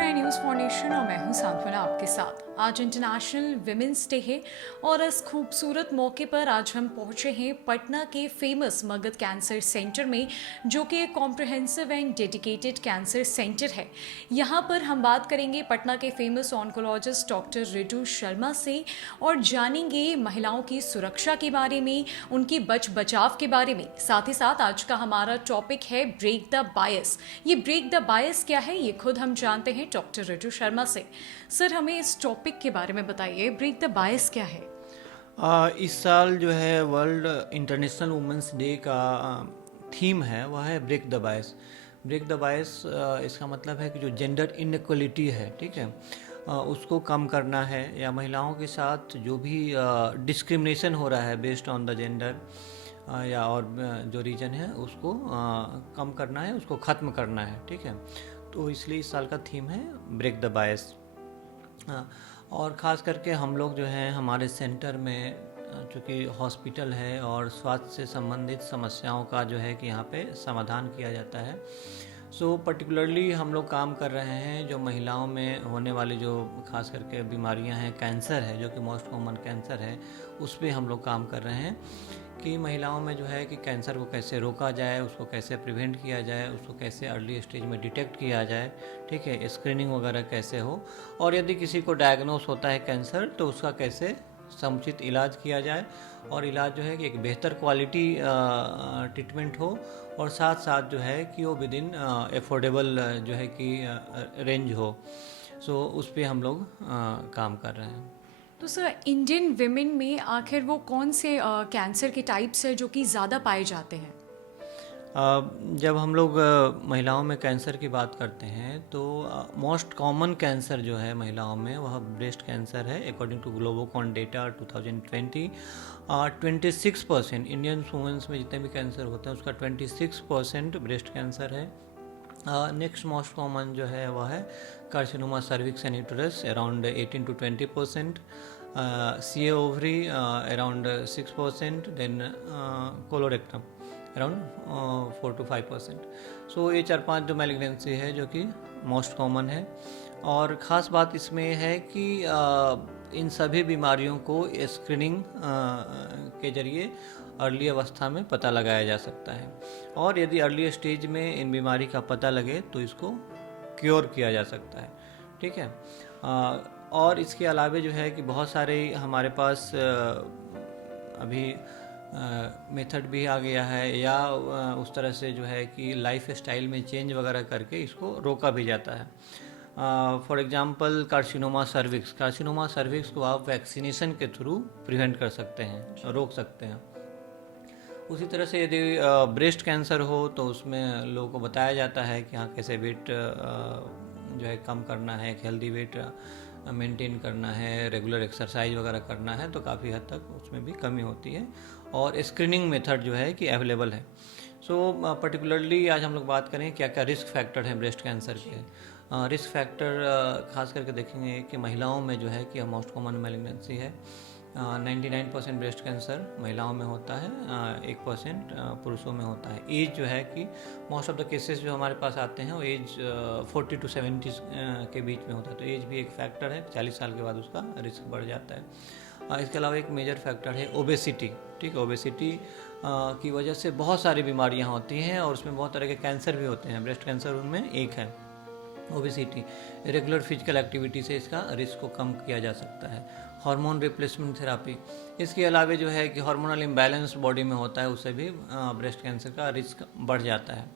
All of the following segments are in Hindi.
रहे हैं न्यूज़ फाउंडेशन और मैं हूं सांत्वना आपके साथ। आज इंटरनेशनल विमेंस डे है और इस खूबसूरत मौके पर आज हम पहुंचे हैं पटना के फेमस मगध कैंसर सेंटर में, जो कि एक comprehensive and dedicated cancer centre है। यहां पर हम बात करेंगे पटना के famous oncologist doctor Ritu Sharma से और जानेंगे महिलाओं की सुरक्षा के बारे में, उनकी बचाव के बारे में। साथ ही साथ आज का हमारा टॉपिक है ब्रेक द बायस। ये ब्रेक द बायस क्या है, ये खुद हम जानते हैं डॉक्टर रितु शर्मा से। सर, हमें इस टॉपिक के बारे में बताइए, ब्रेक द बायस क्या है? इस साल जो है वर्ल्ड इंटरनेशनल वुमेंस डे का थीम है वह है break the bias. Break the bias इसका मतलब है कि जो जेंडर इनइक्वलिटी है, ठीक है, उसको कम करना है, या महिलाओं के साथ जो भी डिस्क्रिमिनेशन हो रहा है बेस्ड ऑन द जेंडर या और जो रीजन है उसको कम करना है, उसको ख़त्म करना है, ठीक है। तो इसलिए इस साल का थीम है ब्रेक द बायस। और ख़ास करके हम लोग जो हैं हमारे सेंटर में चूँकि हॉस्पिटल है और स्वास्थ्य से संबंधित समस्याओं का जो है कि यहाँ पे समाधान किया जाता है। सो पर्टिकुलरली हम लोग काम कर रहे हैं जो महिलाओं में होने वाली जो खास करके बीमारियां हैं, कैंसर है जो कि मोस्ट कॉमन कैंसर है, उस पर हम लोग काम कर रहे हैं कि महिलाओं में जो है कि कैंसर को कैसे रोका जाए, उसको कैसे प्रिवेंट किया जाए, उसको कैसे अर्ली स्टेज में डिटेक्ट किया जाए, ठीक है, स्क्रीनिंग वगैरह कैसे हो, और यदि किसी को डायग्नोस होता है कैंसर तो उसका कैसे समुचित इलाज किया जाए, और इलाज जो है कि एक बेहतर क्वालिटी ट्रीटमेंट हो, और साथ साथ जो है कि वो विद इन एफोर्डेबल जो है कि रेंज हो। सो उस पर हम लोग काम कर रहे हैं। तो सर, इंडियन विमेन में आखिर वो कौन से कैंसर के टाइप्स है जो कि ज़्यादा पाए जाते हैं? जब हम लोग महिलाओं में कैंसर की बात करते हैं तो मोस्ट कॉमन कैंसर जो है महिलाओं में वह ब्रेस्ट कैंसर है। According to GLOBOCAN data 2020, 26% Indian womens में जितने भी कैंसर होते हैं उसका 26% ब्रेस्ट कैंसर है। नेक्स्ट मोस्ट कॉमन जो है वह है carcinoma cervix and uterus, around 18 to 20%, see ovary around 6%, then colorectum around 4 to 5%। So ये 4-5 जो मैलिग्नेंसी है जो कि मोस्ट कॉमन है। और ख़ास बात इसमें है कि इन सभी बीमारियों को स्क्रीनिंग के जरिए अर्ली अवस्था में पता लगाया जा सकता है, और यदि अर्ली स्टेज में इन बीमारी का पता लगे तो इसको क्योर किया जा सकता है, ठीक है। और इसके अलावे जो है कि बहुत सारे हमारे पास अभी मेथड भी आ गया है, या उस तरह से जो है कि लाइफ स्टाइल में चेंज वगैरह करके इसको रोका भी जाता है। फॉर एग्जांपल कार्सिनोमा सर्विक्स को आप वैक्सीनेशन के थ्रू प्रिवेंट कर सकते हैं, रोक सकते हैं। उसी तरह से यदि ब्रेस्ट कैंसर हो तो उसमें लोगों को बताया जाता है कि हाँ कैसे वेट जो है कम करना है, एक हेल्दी वेट मेंटेन करना है, रेगुलर एक्सरसाइज वगैरह करना है, तो काफ़ी हद तक उसमें भी कमी होती है, और स्क्रीनिंग मेथड जो है कि अवेलेबल है। सो पर्टिकुलरली आज हम लोग बात करें क्या क्या रिस्क फैक्टर हैं ब्रेस्ट कैंसर के। रिस्क फैक्टर खास करके देखेंगे कि महिलाओं में जो है कि मोस्ट कॉमन मैलिग्नेंसी है। 99% ब्रेस्ट कैंसर महिलाओं में होता है, 1% पुरुषों में होता है। एज जो है कि मोस्ट ऑफ द केसेस जो हमारे पास आते हैं वो एज 40 to 70 के बीच में होता है, तो एज भी एक फैक्टर है। 40 साल के बाद उसका रिस्क बढ़ जाता है। इसके अलावा एक मेजर फैक्टर है ओबेसिटी, ठीक है। ओबेसिटी की वजह से बहुत सारी बीमारियां होती हैं, और उसमें बहुत तरह के कैंसर भी होते हैं। ब्रेस्ट कैंसर उनमें एक है ओबेसिटी। रेगुलर फिजिकल एक्टिविटी से इसका रिस्क को कम किया जा सकता है। हार्मोन रिप्लेसमेंट थेरापी, इसके अलावा जो है कि हार्मोनल इम्बैलेंस बॉडी में होता है, उससे भी ब्रेस्ट कैंसर का रिस्क बढ़ जाता है।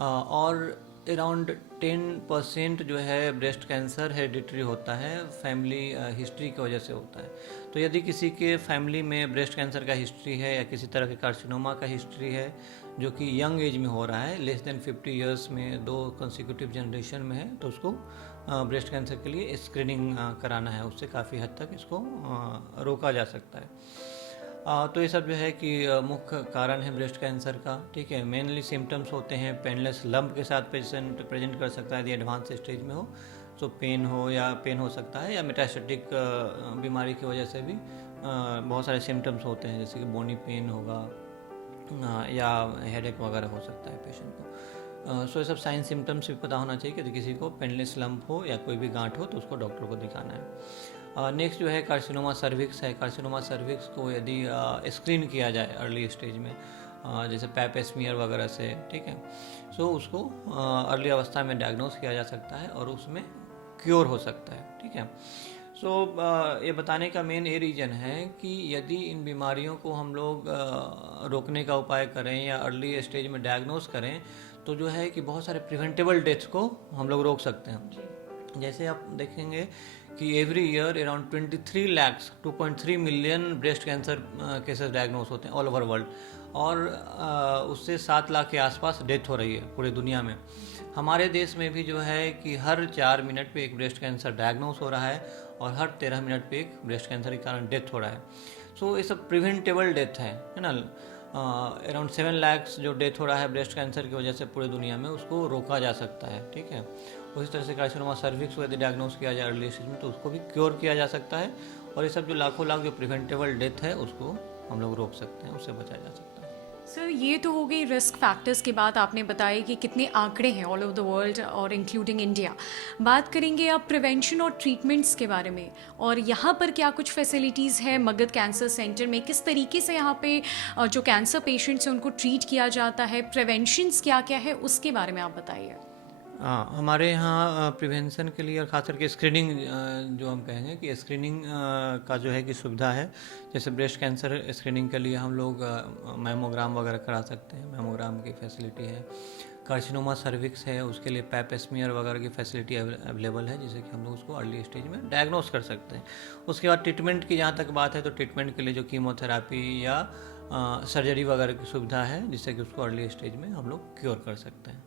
और अराउंड 10% जो है ब्रेस्ट कैंसर हेरिडिटरी होता है, फैमिली हिस्ट्री की वजह से होता है। तो यदि किसी के फैमिली में ब्रेस्ट कैंसर का हिस्ट्री है या किसी तरह के कार्सिनोमा का हिस्ट्री है जो कि यंग एज में हो रहा है, लेस देन 50 ईयर्स में, 2 कंसेक्यूटिव जनरेशन में है, तो उसको ब्रेस्ट कैंसर के लिए स्क्रीनिंग कराना है। उससे काफ़ी हद तक इसको रोका जा सकता है। तो ये सब जो है कि मुख्य कारण है ब्रेस्ट कैंसर का, ठीक है। मेनली सिम्टम्स होते हैं पेनलेस लंप के साथ पेशेंट प्रेजेंट कर सकता है यदि एडवांस स्टेज में हो, सो पेन हो सकता है, या मेटास्टेटिक बीमारी की वजह से भी बहुत सारे सिम्टम्स होते हैं, जैसे कि बोनी पेन होगा या हेडेक वगैरह हो सकता है पेशेंट को। सो ये सब साइन सिम्टम्स भी पता होना चाहिए कि यदि किसी को पेनलेस लंप हो या कोई भी गांठ हो तो उसको डॉक्टर को दिखाना है। नेक्स्ट जो है कार्सिनोमा सर्विक्स है। कार्सिनोमा सर्विक्स को यदि स्क्रीन किया जाए अर्ली स्टेज में, जैसे पैप स्मीयर वगैरह से, ठीक है, सो उसको अर्ली अवस्था में डायग्नोस किया जा सकता है और उसमें क्योर हो सकता है, ठीक है। सो ये बताने का मेन ये रीज़न है कि यदि इन बीमारियों को हम लोग रोकने का उपाय करें या अर्ली स्टेज में डायग्नोस करें तो जो है कि बहुत सारे प्रिवेंटेबल डेथ्स को हम लोग रोक सकते हैं। जैसे आप देखेंगे कि every year around 23 lakh 2.3 million breast cancer cases diagnose होते हैं ऑल ओवर वर्ल्ड, और उससे 7 लाख के आसपास डेथ हो रही है पूरी दुनिया में। हमारे देश में भी जो है कि हर 4 मिनट पे एक ब्रेस्ट कैंसर डायग्नोस हो रहा है और हर 13 मिनट पे एक ब्रेस्ट कैंसर के कारण डेथ हो रहा है। सो ये सब प्रिवेंटेबल डेथ है ना। अराउंड 7 लाख जो डेथ हो रहा है ब्रेस्ट कैंसर की वजह से पूरी दुनिया में, उसको रोका जा सकता है, ठीक है। उसी तरह से कार्सिनोमा सर्विक्स को यदि डायग्नोस किया जाए अर्ली स्टेज में तो उसको भी क्योर किया जा सकता है, और ये सब जो लाखों लाख जो प्रिवेंटेबल डेथ है उसको हम लोग रोक सकते हैं, उससे बचाया जा सकता है। सर, ये तो हो गई रिस्क फैक्टर्स की बात। आपने बताया कि कितने आंकड़े हैं ऑल ओवर द वर्ल्ड और इंक्लूडिंग इंडिया। बात करेंगे अब प्रिवेंशन और ट्रीटमेंट्स के बारे में, और यहाँ पर क्या कुछ फैसिलिटीज़ है मगध कैंसर सेंटर में? किस तरीके से यहाँ पे जो कैंसर पेशेंट्स हैं उनको ट्रीट किया जाता है? प्रिवेंशंस क्या क्या है उसके बारे में आप बताइए। हाँ, हमारे यहाँ प्रिवेंशन के लिए और खास करके स्क्रीनिंग, जो हम कहेंगे कि स्क्रीनिंग का जो है कि सुविधा है। जैसे ब्रेस्ट कैंसर स्क्रीनिंग के लिए हम लोग मैमोग्राम वगैरह करा सकते हैं, मैमोग्राम की फैसिलिटी है। कार्सिनोमा सर्विक्स है, उसके लिए पैप स्मीयर वगैरह की फैसिलिटी अवेलेबल है, जिससे कि हम लोग उसको अर्ली स्टेज में डायग्नोस कर सकते हैं। उसके बाद ट्रीटमेंट की जहाँ तक बात है तो ट्रीटमेंट के लिए जो कीमोथेरापी या सर्जरी वगैरह की सुविधा है, जिससे कि उसको अर्ली स्टेज में हम लोग क्योर कर सकते हैं।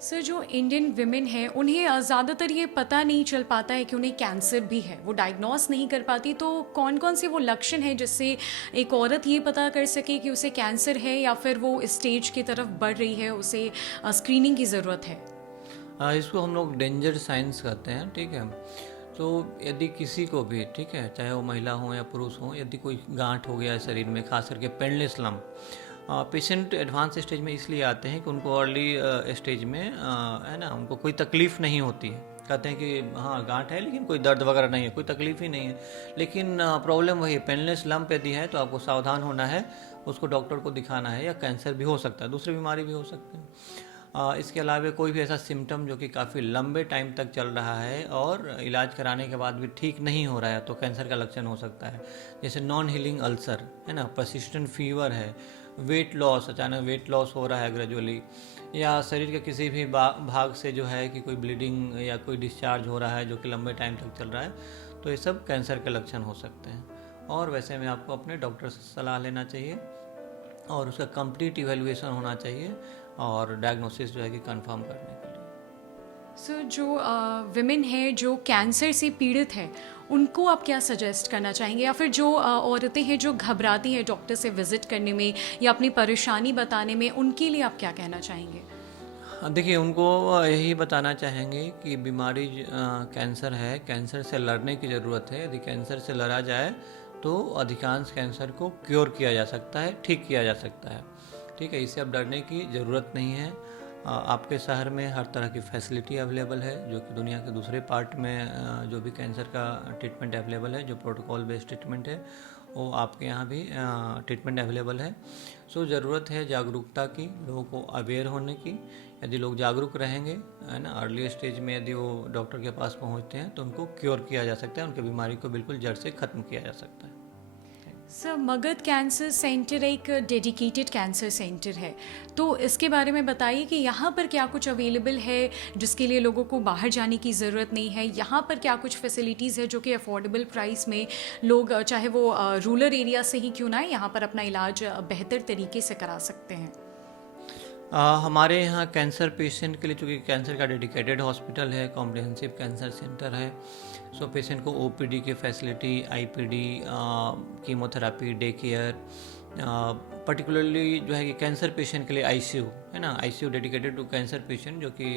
सर, जो इंडियन विमेन हैं उन्हें ज़्यादातर ये पता नहीं चल पाता है कि उन्हें कैंसर भी है, वो डायग्नोस नहीं कर पाती। तो कौन कौन से वो लक्षण हैं जिससे एक औरत ये पता कर सके कि उसे कैंसर है या फिर वो इस स्टेज की तरफ बढ़ रही है, उसे स्क्रीनिंग की ज़रूरत है? इसको हम लोग डेंजर साइंस कहते हैं, ठीक है। तो यदि किसी को भी, ठीक है, चाहे वो महिला हो या पुरुष हो, यदि कोई गांठ हो गया है शरीर में, खास करके painless lump, patient advance stage में इसलिए आते हैं कि उनको अर्ली स्टेज में है ना, उनको कोई तकलीफ़ नहीं होती है। कहते हैं कि हाँ गांठ है लेकिन कोई दर्द वगैरह नहीं है, कोई तकलीफ ही नहीं है, लेकिन प्रॉब्लम वही है, पेनलेस लंप यदि है तो आपको सावधान होना है, उसको डॉक्टर को दिखाना है, या कैंसर भी हो सकता है, दूसरी बीमारी भी हो सकती है। इसके अलावा कोई भी ऐसा सिम्टम जो कि काफ़ी लंबे टाइम तक चल रहा है और इलाज कराने के बाद भी ठीक नहीं हो रहा है तो कैंसर का लक्षण हो सकता है। जैसे नॉन हीलिंग अल्सर है ना, परसिस्टेंट फीवर है, वेट लॉस, अचानक वेट लॉस हो रहा है ग्रेजुअली, या शरीर के किसी भी भाग से जो है कि कोई ब्लीडिंग या कोई डिस्चार्ज हो रहा है जो कि लंबे टाइम तक चल रहा है, तो ये सब कैंसर के लक्षण हो सकते हैं। और वैसे में आपको अपने डॉक्टर से सलाह लेना चाहिए और उसका कंप्लीट इवैल्यूएशन होना चाहिए और डायग्नोसिस जो है कि कंफर्म करने के लिए। सर, जो विमेन है जो कैंसर से पीड़ित है उनको आप क्या सजेस्ट करना चाहेंगे, या फिर जो औरतें हैं जो घबराती हैं डॉक्टर से विज़िट करने में या अपनी परेशानी बताने में, उनके लिए आप क्या कहना चाहेंगे? देखिए, उनको यही बताना चाहेंगे कि बीमारी कैंसर है, कैंसर से लड़ने की ज़रूरत है। यदि कैंसर से लड़ा जाए तो अधिकांश कैंसर को क्योर किया जा सकता है, ठीक किया जा सकता है, ठीक है। इससे अब डरने की ज़रूरत नहीं है। आपके शहर में हर तरह की फैसिलिटी अवेलेबल है, जो कि दुनिया के दूसरे पार्ट में जो भी कैंसर का ट्रीटमेंट अवेलेबल है, जो प्रोटोकॉल बेस्ड ट्रीटमेंट है, वो आपके यहाँ भी ट्रीटमेंट अवेलेबल है। सो ज़रूरत है जागरूकता की, लोगों को अवेयर होने की। यदि लोग जागरूक रहेंगे, है ना, अर्ली स्टेज में यदि वो डॉक्टर के पास पहुँचते हैं तो उनको क्योर किया जा सकता है, उनकी बीमारी को बिल्कुल जड़ से ख़त्म किया जा सकता है। सर, मगध कैंसर सेंटर एक डेडिकेटेड कैंसर सेंटर है, तो इसके बारे में बताइए कि यहाँ पर क्या कुछ अवेलेबल है जिसके लिए लोगों को बाहर जाने की ज़रूरत नहीं है? यहाँ पर क्या कुछ फैसिलिटीज़ है जो कि अफोर्डेबल प्राइस में लोग, चाहे वो रूरल एरिया से ही क्यों ना है, यहाँ पर अपना इलाज बेहतर तरीके से करा सकते हैं? हमारे यहाँ कैंसर पेशेंट के लिए, चूँकि कैंसर का डेडिकेटेड हॉस्पिटल है, कॉम्प्रिहेंसिव कैंसर सेंटर है, सो पेशेंट को ओपीडी की facility, IPD, chemotherapy, day care, particularly जो है कि कैंसर पेशेंट के लिए आईसीयू है ना, ICU dedicated to cancer patient, जो कि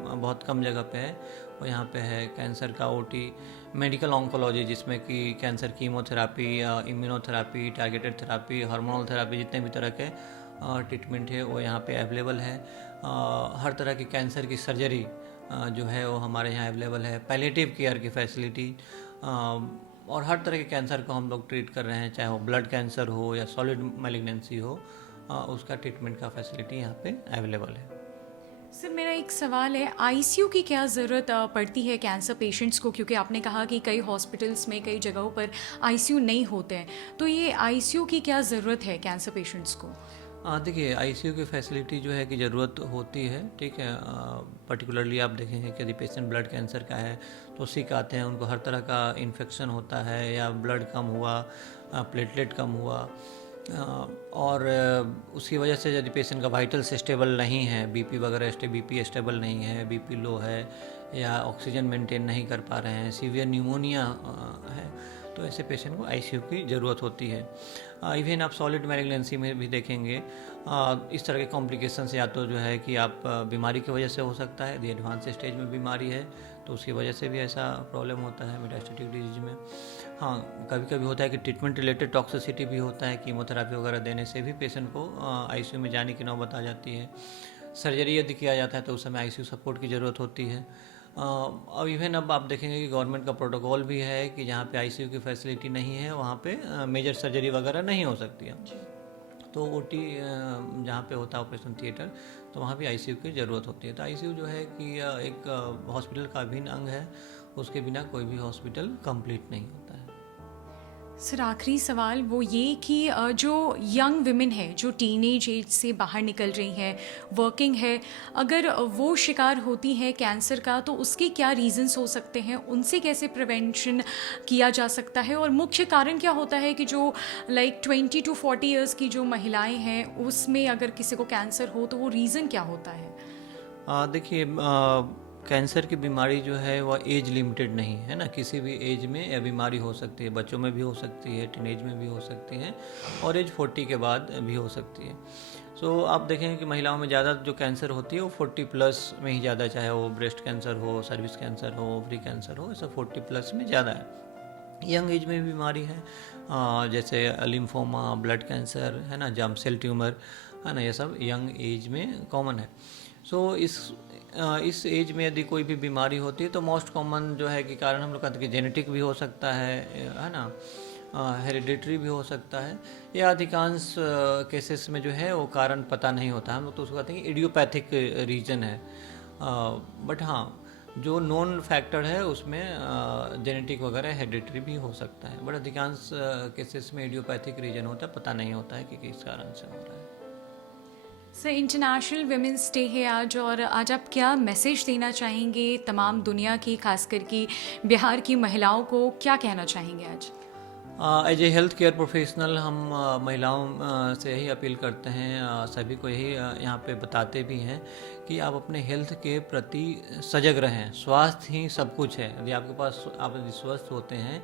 बहुत कम जगह पे है, वो यहाँ पे है। कैंसर का ओटी, मेडिकल ऑन्कोलॉजी, जिसमें कि cancer chemotherapy, immunotherapy, targeted therapy, hormonal therapy, जितने भी तरह के ट्रीटमेंट है वो यहाँ पे अवेलेबल है। हर तरह की कैंसर की सर्जरी जो है वो हमारे यहाँ अवेलेबल है। पैलिएटिव केयर की फैसिलिटी और हर तरह के कैंसर को हम लोग ट्रीट कर रहे हैं, चाहे वो ब्लड कैंसर हो या सॉलिड मैलिग्नेंसी हो, उसका ट्रीटमेंट का फैसिलिटी यहाँ पे अवेलेबल है। सर मेरा एक सवाल है, आईसीयू की क्या ज़रूरत पड़ती है कैंसर पेशेंट्स को, क्योंकि आपने कहा कि कई हॉस्पिटल्स में कई जगहों पर आईसीयू नहीं होते हैं, तो ये आईसीयू की क्या ज़रूरत है कैंसर पेशेंट्स को? देखिए आईसीयू की फैसिलिटी जो है कि ज़रूरत होती है, ठीक है। पर्टिकुलरली आप देखेंगे कि यदि पेशेंट ब्लड कैंसर का है तो सिक आते हैं, उनको हर तरह का इन्फेक्शन होता है या ब्लड कम हुआ, प्लेटलेट कम हुआ, और उसकी वजह से यदि पेशेंट का वाइटल्स स्टेबल नहीं है, बीपी वगैरह बीपी स्टेबल नहीं है, बीपी लो है या ऑक्सीजन मेंटेन नहीं कर पा रहे हैं, सीवियर न्यूमोनिया है, तो ऐसे पेशेंट को आईसीयू की ज़रूरत होती है। इवन आप सॉलिड मैलिग्नेंसी में भी देखेंगे इस तरह के कॉम्प्लिकेशंस, या तो जो है कि आप बीमारी की वजह से हो सकता है, यदि एडवांस स्टेज में बीमारी है तो उसकी वजह से भी ऐसा प्रॉब्लम होता है मेटास्टेटिक डिजीज में। हाँ, कभी कभी होता है कि ट्रीटमेंट रिलेटेड टॉक्सिसिटी भी होता है, कीमोथेरेपी वगैरह देने से भी पेशेंट को आईसीयू में जाने की नौबत आ जाती है। सर्जरी यदि किया जाता है तो उस समय आईसीयू सपोर्ट की ज़रूरत होती है। अब इवन अब आप देखेंगे कि गवर्नमेंट का प्रोटोकॉल भी है कि जहाँ पे आईसीयू की फैसिलिटी नहीं है वहाँ पे मेजर सर्जरी वगैरह नहीं हो सकती है। तो ओटी जहाँ पे होता है ऑपरेशन थिएटर, तो वहाँ भी आईसीयू की ज़रूरत होती है। तो आईसीयू जो है कि एक हॉस्पिटल का अभिन्न अंग है, उसके बिना कोई भी हॉस्पिटल कंप्लीट नहीं होता है। सर आखिरी सवाल वो ये कि जो यंग विमेन है जो टीनेज एज से बाहर निकल रही हैं, वर्किंग है, अगर वो शिकार होती हैं कैंसर का तो उसके क्या रीजंस हो सकते हैं, उनसे कैसे प्रिवेंशन किया जा सकता है, और मुख्य कारण क्या होता है कि जो 20 to 40 इयर्स की जो महिलाएं हैं उसमें अगर किसी को कैंसर हो तो वो रीज़न क्या होता है? देखिए कैंसर की बीमारी जो है वह एज लिमिटेड नहीं है ना, किसी भी एज में यह बीमारी हो सकती है, बच्चों में भी हो सकती है, टीनेज में भी हो सकती है, और एज 40 के बाद भी हो सकती है। सो आप देखेंगे कि महिलाओं में ज़्यादा जो कैंसर होती है वो 40 प्लस में ही ज़्यादा, चाहे वो ब्रेस्ट कैंसर हो, सर्विस कैंसर हो, ओवरी कैंसर हो, ऐसा 40 प्लस में ज़्यादा है। यंग एज में भी बीमारी है, जैसे लिम्फोमा, ब्लड कैंसर है ना, जर्म सेल ट्यूमर है ना, ये सब यंग एज में कॉमन है। सो इस एज में यदि कोई भी बीमारी होती है तो मोस्ट कॉमन जो है कि कारण हम लोग कहते हैं कि जेनेटिक भी हो सकता है ना, हेरिडिटरी भी हो सकता है, या अधिकांश केसेस में जो है वो कारण पता नहीं होता, हम लोग तो उसको कहते हैं कि इडियोपैथिक रीजन है। बट हाँ, जो नॉन फैक्टर है उसमें जेनेटिक वगैरह हेरिडिटरी भी हो सकता है, बट अधिकांश केसेस में इडियोपैथिक रीजन होता है, पता नहीं होता है कि किस कारण से हो रहा है। सर इंटरनेशनल वुमेंस डे है आज, और आज आप क्या मैसेज देना चाहेंगे तमाम दुनिया की, खासकर कि बिहार की महिलाओं को क्या कहना चाहेंगे आज? As a health care professional हम महिलाओं से यही अपील करते हैं, सभी को यही यहाँ पे बताते भी हैं कि आप अपने हेल्थ के प्रति सजग रहें। स्वास्थ्य ही सब कुछ है, यदि आपके पास आप यदि स्वस्थ होते हैं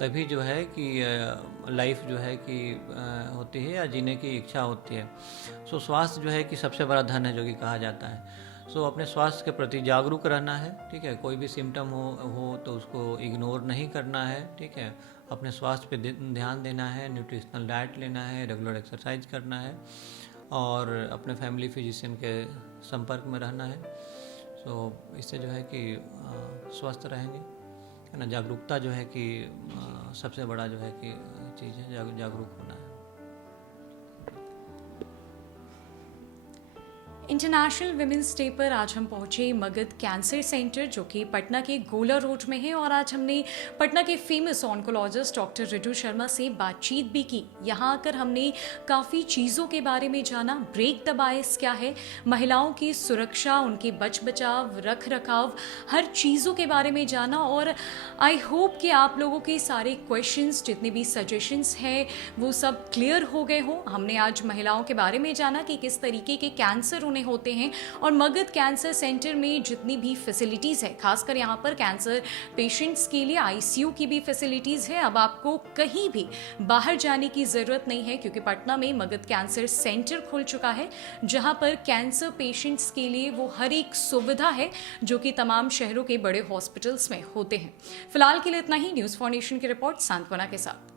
तभी जो है कि लाइफ जो है कि होती है या जीने की इच्छा होती है। सो स्वास्थ्य जो है कि सबसे बड़ा धन है जो कि कहा जाता है। सो अपने स्वास्थ्य के प्रति जागरूक रहना है, ठीक है। कोई भी सिम्टम हो तो उसको इग्नोर नहीं करना है, ठीक है। अपने स्वास्थ्य पे ध्यान देना है, न्यूट्रिशनल डाइट लेना है, रेगुलर एक्सरसाइज करना है, और अपने फैमिली फिजिशियन के संपर्क में रहना है। सो इससे जो है कि स्वस्थ रहेंगे, है ना। जागरूकता जो है कि सबसे बड़ा जो है कि चीज़ है, जागरूक होना है। इंटरनेशनल विमेंस डे पर आज हम पहुंचे मगध कैंसर सेंटर जो कि पटना के गोला रोड में है, और आज हमने पटना के famous oncologist doctor Ritu Sharma से बातचीत भी की। यहाँ आकर हमने काफ़ी चीज़ों के बारे में जाना, ब्रेक द बायस क्या है, महिलाओं की सुरक्षा, उनके बच बचाव, रख रखाव, हर चीज़ों के बारे में जाना। और आई होप कि आप लोगों के सारे क्वेश्चंस, जितने भी सजेशंस हैं वो सब क्लियर हो गए हों। हमने आज महिलाओं के बारे में जाना कि किस तरीके के कैंसर होते हैं, और मगध कैंसर सेंटर में जितनी भी फैसिलिटीज़ है, खासकर यहाँ पर कैंसर पेशेंट्स के लिए आईसीयू की भी फैसिलिटीज़ है। अब आपको कहीं भी बाहर जाने की ज़रूरत नहीं है, क्योंकि पटना में मगध कैंसर सेंटर खुल चुका है, जहाँ पर कैंसर पेशेंट्स के लिए वो हर एक सुविधा है जो कि तमाम शहरों के बड़े हॉस्पिटल्स में होते हैं। फिलहाल के लिए इतना ही। न्यूज़ फॉर नेशन की रिपोर्ट सांत्वना के साथ।